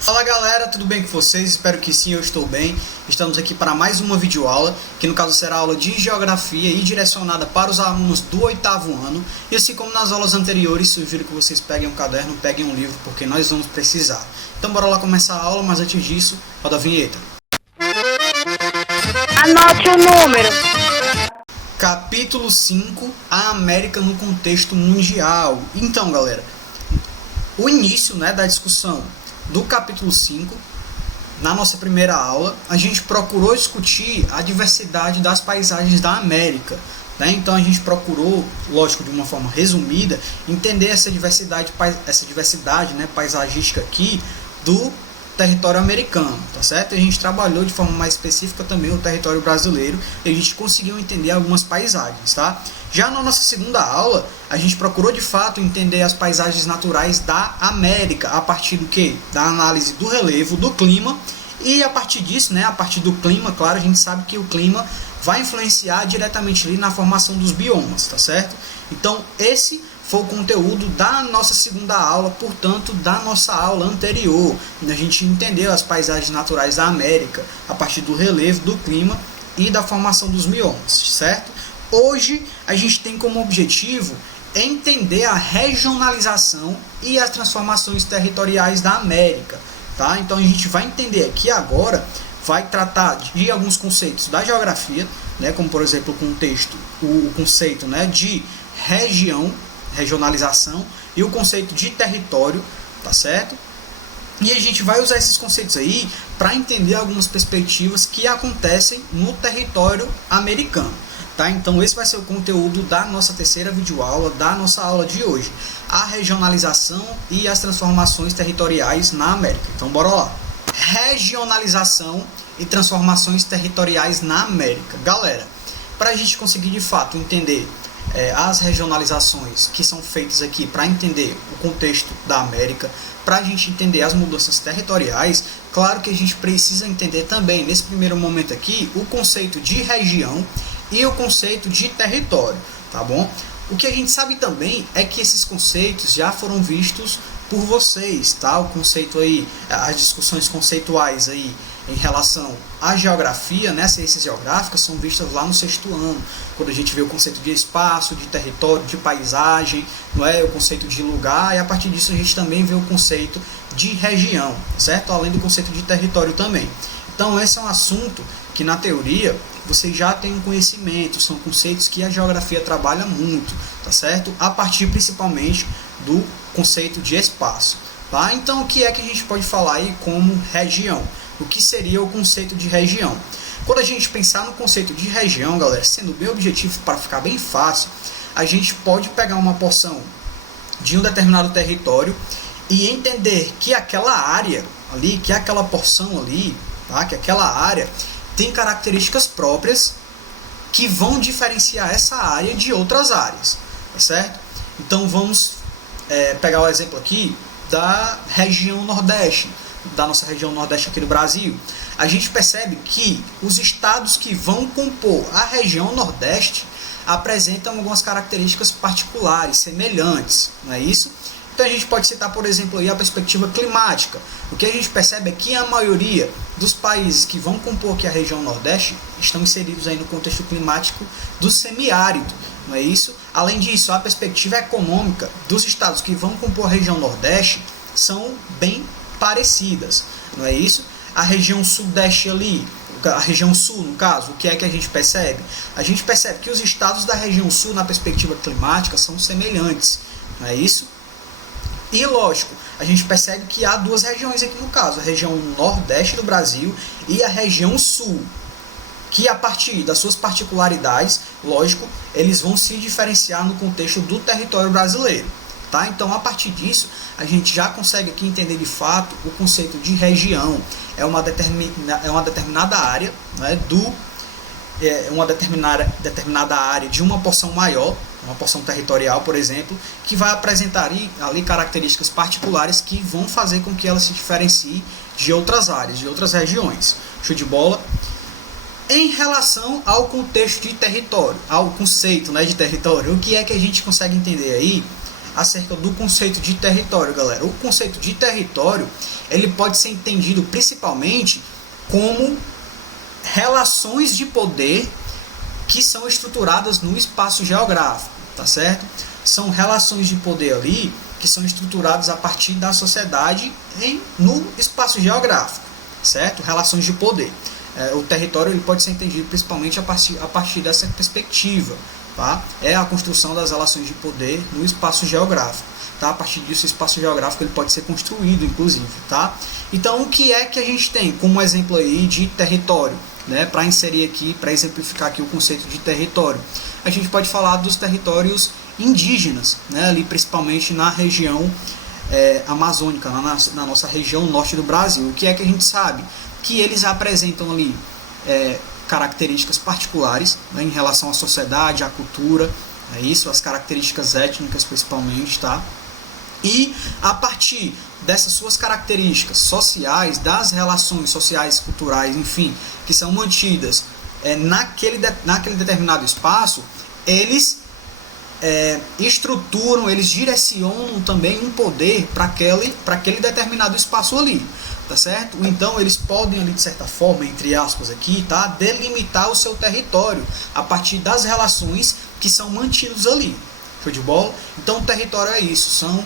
Fala galera, tudo bem com vocês? Espero que sim, eu estou bem. Estamos aqui para mais uma videoaula, que no caso será aula de Geografia e direcionada para os alunos do 8º ano. E assim como nas aulas anteriores, sugiro que vocês peguem um caderno, peguem um livro, porque nós vamos precisar. Então bora lá começar a aula, mas antes disso, roda a vinheta. Anote o número. Capítulo 5, a América no contexto mundial. Então galera, o início da discussão do capítulo 5, na nossa primeira aula, a gente procurou discutir a diversidade das paisagens da América. Então a gente procurou, lógico, de uma forma resumida, entender essa diversidade paisagística aqui do território americano, tá certo? A gente trabalhou de forma mais específica também o território brasileiro e a gente conseguiu entender algumas paisagens, tá? Já na nossa segunda aula, a gente procurou de fato entender as paisagens naturais da América, a partir do quê? Da análise do relevo, do clima, e a partir disso, a partir do clima, claro, a gente sabe que o clima vai influenciar diretamente ali na formação dos biomas, tá certo? Então, esse foi o conteúdo da nossa segunda aula, portanto, da nossa aula anterior. A gente entendeu as paisagens naturais da América a partir do relevo, do clima e da formação dos biomas, certo? Hoje, a gente tem como objetivo entender a regionalização e as transformações territoriais da América, tá? Então, a gente vai entender aqui agora, vai tratar de alguns conceitos da geografia, como, por exemplo, o conceito de região, regionalização, e o conceito de território, tá certo? E a gente vai usar esses conceitos aí para entender algumas perspectivas que acontecem no território americano, tá? Então esse vai ser o conteúdo da nossa terceira videoaula, da nossa aula de hoje, a regionalização e as transformações territoriais na América. Então bora lá. Regionalização e transformações territoriais na América. Galera, para a gente conseguir de fato entender as regionalizações que são feitas aqui para entender o contexto da América, para a gente entender as mudanças territoriais, claro que a gente precisa entender também, nesse primeiro momento aqui, o conceito de região e o conceito de território, tá bom? O que a gente sabe também é que esses conceitos já foram vistos por vocês, tá? O conceito aí, as discussões conceituais aí em relação à geografia, ciências geográficas, são vistas lá no 6º ano, quando a gente vê o conceito de espaço, de território, de paisagem, o conceito de lugar, e a partir disso a gente também vê o conceito de região, certo? Além do conceito de território também. Então esse é um assunto que na teoria você já tem um conhecimento, são conceitos que a geografia trabalha muito, tá certo? A partir principalmente do conceito de espaço, tá? Então o que é que a gente pode falar aí como região? O que seria o conceito de região? Quando a gente pensar no conceito de região, galera, sendo bem objetivo para ficar bem fácil, a gente pode pegar uma porção de um determinado território e entender que aquela área ali, que aquela porção ali, tá? Que aquela área tem características próprias que vão diferenciar essa área de outras áreas, tá certo? Então vamos pegar o exemplo aqui da região Nordeste, da nossa região Nordeste aqui do Brasil. A gente percebe que os estados que vão compor a região Nordeste apresentam algumas características particulares, semelhantes, não é isso? Então a gente pode citar, por exemplo, aí a perspectiva climática. O que a gente percebe é que a maioria dos países que vão compor aqui a região Nordeste estão inseridos aí no contexto climático do semiárido, não é isso? Além disso, a perspectiva econômica dos estados que vão compor a região Nordeste são bem parecidas, não é isso? A região Sudeste ali, a região Sul no caso, o que é que a gente percebe? A gente percebe que os estados da região Sul na perspectiva climática são semelhantes, não é isso? E lógico, a gente percebe que há duas regiões aqui no caso, a região Nordeste do Brasil e a região Sul, que a partir das suas particularidades, lógico, eles vão se diferenciar no contexto do território brasileiro. Tá? Então, a partir disso, a gente já consegue aqui entender de fato o conceito de região. É uma determinada área, uma determinada área de uma porção maior, uma porção territorial, por exemplo, que vai apresentar ali características particulares que vão fazer com que ela se diferencie de outras áreas, de outras regiões. Show de bola? Em relação ao contexto de território, ao conceito de território, o que é que a gente consegue entender aí? acerca do conceito de território, galera. O conceito de território, ele pode ser entendido principalmente como relações de poder que são estruturadas no espaço geográfico, tá certo? São relações de poder ali que são estruturadas a partir da sociedade no espaço geográfico, certo? Relações de poder. O território ele pode ser entendido principalmente a partir dessa perspectiva, tá? É a construção das relações de poder no espaço geográfico, tá? A partir disso, o espaço geográfico ele pode ser construído, inclusive, tá? Então, o que é que a gente tem como exemplo aí de território, né? Para inserir aqui, para exemplificar aqui o conceito de território, a gente pode falar dos territórios indígenas, né? Ali principalmente na região amazônica, na nossa região norte do Brasil. O que é que a gente sabe? Que eles apresentam ali características particulares, né, em relação à sociedade, à cultura, é isso, as características étnicas principalmente, tá? E a partir dessas suas características sociais, das relações sociais, culturais, enfim, que são mantidas naquele determinado espaço, eles estruturam, eles direcionam também um poder para aquele determinado espaço ali, tá certo? Então eles podem ali, de certa forma, entre aspas aqui, tá, delimitar o seu território a partir das relações que são mantidas ali. Show de bola? Então o território é isso, são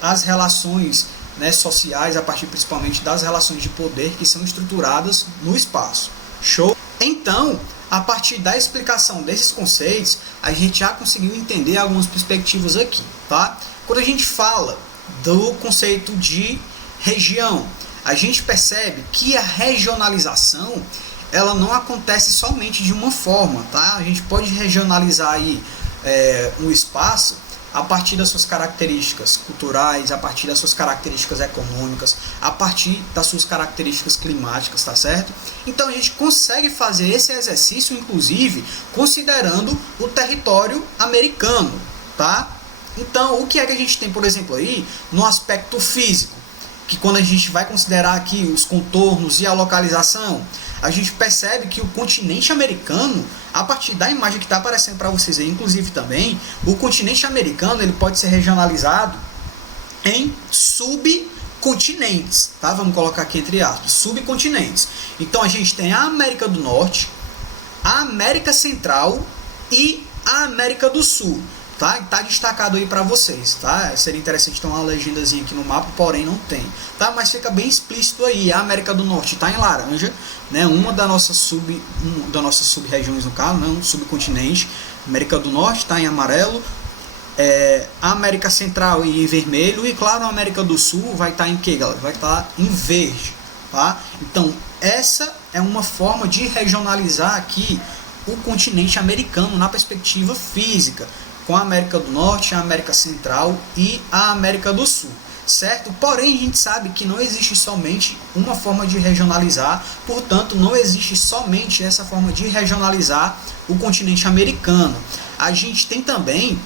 as relações, né, sociais, a partir principalmente das relações de poder que são estruturadas no espaço. Show? Então, a partir da explicação desses conceitos, a gente já conseguiu entender algumas perspectivas aqui, tá? Quando a gente fala do conceito de região, a gente percebe que a regionalização, ela não acontece somente de uma forma, tá? A gente pode regionalizar aí um espaço a partir das suas características culturais, a partir das suas características econômicas, a partir das suas características climáticas, tá certo? Então a gente consegue fazer esse exercício, inclusive, considerando o território americano, tá? Então, o que é que a gente tem, por exemplo, aí, no aspecto físico? Que quando a gente vai considerar aqui os contornos e a localização, a gente percebe que o continente americano, a partir da imagem que está aparecendo para vocês aí, inclusive também, o continente americano ele pode ser regionalizado em subcontinentes, tá? Vamos colocar aqui entre aspas, subcontinentes. Então a gente tem a América do Norte, a América Central e a América do Sul. Tá destacado aí para vocês, tá? Seria interessante ter uma legendazinha aqui no mapa, porém não tem, tá? Mas fica bem explícito aí. A América do Norte está em laranja, né? Uma das nossas sub-regiões no caso, né? Um subcontinente. América do Norte está em amarelo, a América Central em vermelho e, claro, a América do Sul vai estar em que, galera? Vai estar em verde, tá? Então, essa é uma forma de regionalizar aqui o continente americano na perspectiva física, com a América do Norte, a América Central e a América do Sul, certo? Porém, a gente sabe que não existe somente uma forma de regionalizar, portanto, não existe somente essa forma de regionalizar o continente americano. A gente tem também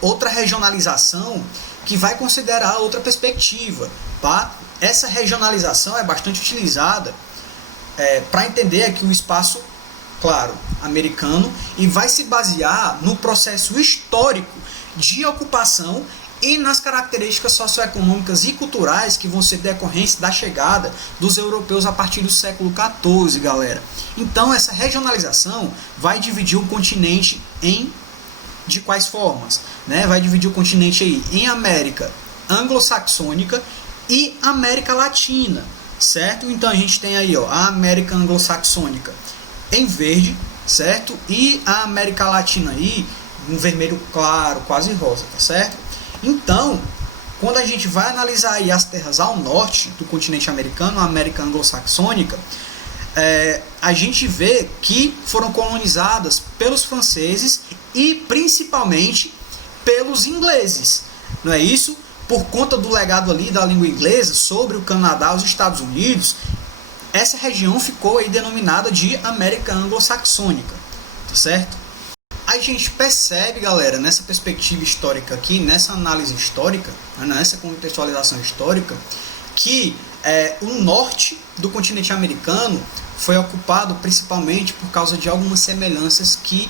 outra regionalização que vai considerar outra perspectiva, tá? Essa regionalização é bastante utilizada para entender aqui o espaço, claro, americano, e vai se basear no processo histórico de ocupação e nas características socioeconômicas e culturais que vão ser decorrentes da chegada dos europeus a partir do século XIV, galera. Então essa regionalização vai dividir o continente de quais formas? Né? Vai dividir o continente aí em América anglo-saxônica e América Latina, certo? Então a gente tem aí, ó, a América anglo-saxônica em verde, certo? E a América Latina aí, um vermelho claro, quase rosa, tá certo? Então, quando a gente vai analisar aí as terras ao norte do continente americano, a América anglo-saxônica, a gente vê que foram colonizadas pelos franceses e principalmente pelos ingleses, não é isso? Por conta do legado ali da língua inglesa sobre o Canadá, os Estados Unidos, essa região ficou aí denominada de América anglo-saxônica, tá certo? A gente percebe, galera, nessa perspectiva histórica aqui, nessa análise histórica, nessa contextualização histórica, que o norte do continente americano foi ocupado principalmente por causa de algumas semelhanças que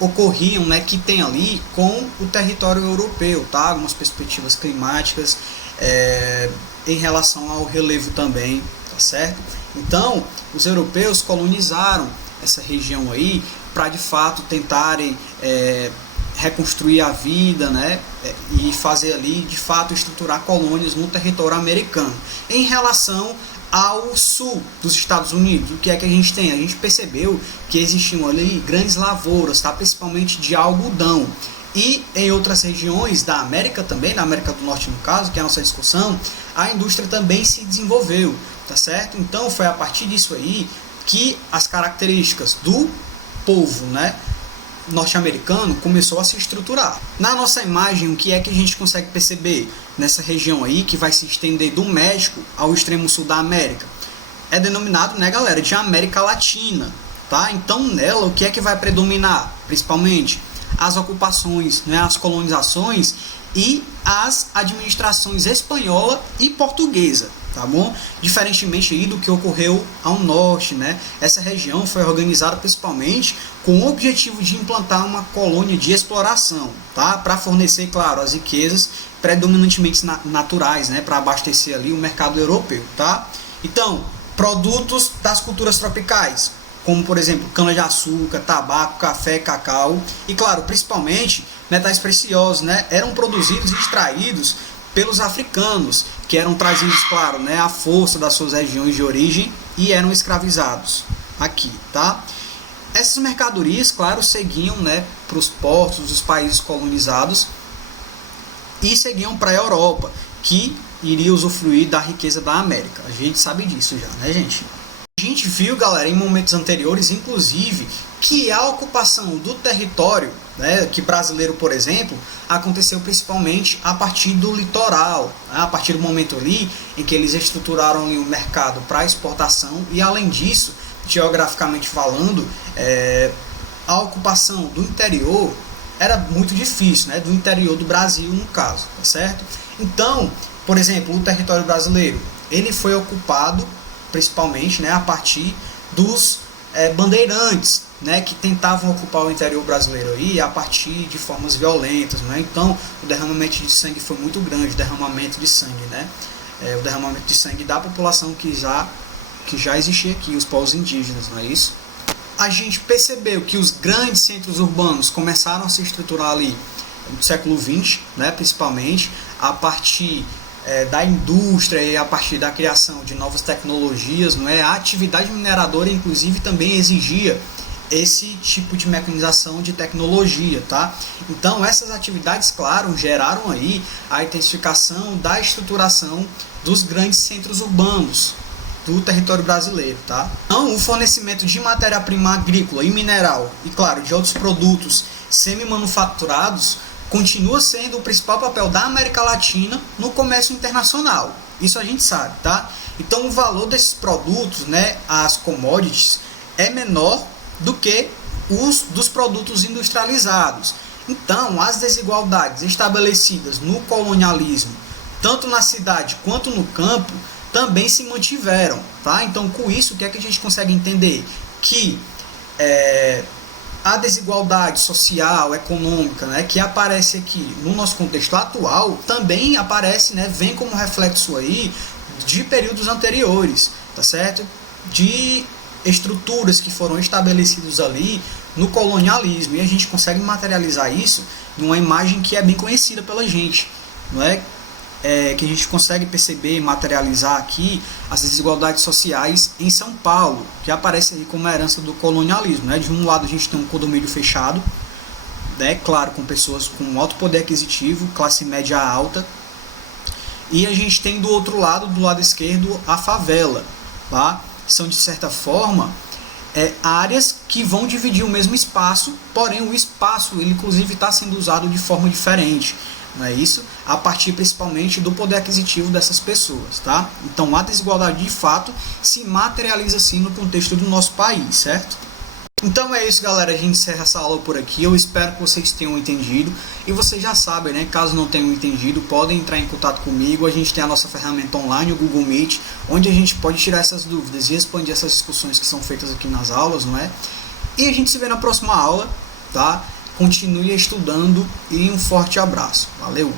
ocorriam, né, que tem ali com o território europeu, tá? Algumas perspectivas climáticas em relação ao relevo também, tá certo? Então, os europeus colonizaram essa região aí para de fato tentarem reconstruir a vida, né, e fazer ali de fato estruturar colônias no território americano. Em relação ao sul dos Estados Unidos, o que é que a gente tem? A gente percebeu que existiam ali grandes lavouras, tá? Principalmente de algodão. E em outras regiões da América também, na América do Norte no caso, que é a nossa discussão, a indústria também se desenvolveu, tá certo? Então foi a partir disso aí que as características do povo, né, norte-americano começou a se estruturar. Na nossa imagem, o que é que a gente consegue perceber nessa região aí, que vai se estender do México ao extremo sul da América? É denominado, né, galera, de América Latina, tá? Então nela, o que é que vai predominar? Principalmente as ocupações, né, as colonizações e as administrações espanhola e portuguesa, tá bom? Diferentemente aí do que ocorreu ao norte, né? Essa região foi organizada principalmente com o objetivo de implantar uma colônia de exploração, tá? Para fornecer, claro, as riquezas predominantemente naturais, né? Para abastecer ali o mercado europeu, tá? Então, produtos das culturas tropicais, como por exemplo cana-de-açúcar, tabaco, café, cacau e, claro, principalmente metais preciosos, né? Eram produzidos e extraídos pelos africanos, que eram trazidos, claro, né, à força das suas regiões de origem e eram escravizados aqui, tá? Essas mercadorias, claro, seguiam, né, para os portos dos países colonizados e seguiam para a Europa, que iria usufruir da riqueza da América. A gente sabe disso já, né, gente? A gente viu, galera, em momentos anteriores, inclusive, que a ocupação do território, né, que brasileiro, por exemplo, aconteceu principalmente a partir do litoral, né, a partir do momento ali em que eles estruturaram ali o mercado para exportação e, além disso, geograficamente falando, a ocupação do interior era muito difícil, né, do interior do Brasil, no caso, tá certo? Então, por exemplo, o território brasileiro, ele foi ocupado principalmente, né, a partir dos bandeirantes, né, que tentavam ocupar o interior brasileiro aí a partir de formas violentas, né? Então o derramamento de sangue foi muito grande, o derramamento de sangue, né? O derramamento de sangue da população que já existia aqui, os povos indígenas, não é isso? A gente percebeu que os grandes centros urbanos começaram a se estruturar ali no século XX, né, principalmente a partir da indústria e a partir da criação de novas tecnologias, não é? A atividade mineradora, inclusive, também exigia esse tipo de mecanização de tecnologia, tá? Então, essas atividades, claro, geraram aí a intensificação da estruturação dos grandes centros urbanos do território brasileiro, tá? Então, o fornecimento de matéria-prima agrícola e mineral e, claro, de outros produtos semi-manufaturados continua sendo o principal papel da América Latina no comércio internacional. Isso a gente sabe, tá? Então o valor desses produtos, né, as commodities, é menor do que os dos produtos industrializados. Então as desigualdades estabelecidas no colonialismo, tanto na cidade quanto no campo, também se mantiveram, tá? Então com isso, o que é que a gente consegue entender? Que a desigualdade social, econômica, né, que aparece aqui no nosso contexto atual, também aparece, né, vem como reflexo aí de períodos anteriores, tá certo? De estruturas que foram estabelecidas ali no colonialismo, e a gente consegue materializar isso numa imagem que é bem conhecida pela gente, não é? Que a gente consegue perceber e materializar aqui as desigualdades sociais em São Paulo, que aparece aí como herança do colonialismo, né? De um lado a gente tem um condomínio fechado, né? Claro, com pessoas com alto poder aquisitivo, classe média alta, e a gente tem do outro lado, do lado esquerdo, a favela, tá? São de certa forma áreas que vão dividir o mesmo espaço, porém o espaço ele inclusive está sendo usado de forma diferente, não é isso? A partir principalmente do poder aquisitivo dessas pessoas, tá? Então a desigualdade de fato se materializa assim no contexto do nosso país, certo? Então é isso, galera, a gente encerra essa aula por aqui. Eu espero que vocês tenham entendido, e vocês já sabem, né, caso não tenham entendido, podem entrar em contato comigo. A gente tem a nossa ferramenta online, o Google Meet, onde a gente pode tirar essas dúvidas e expandir essas discussões que são feitas aqui nas aulas, não é? E a gente se vê na próxima aula. tá? Continue estudando e um forte abraço. Valeu!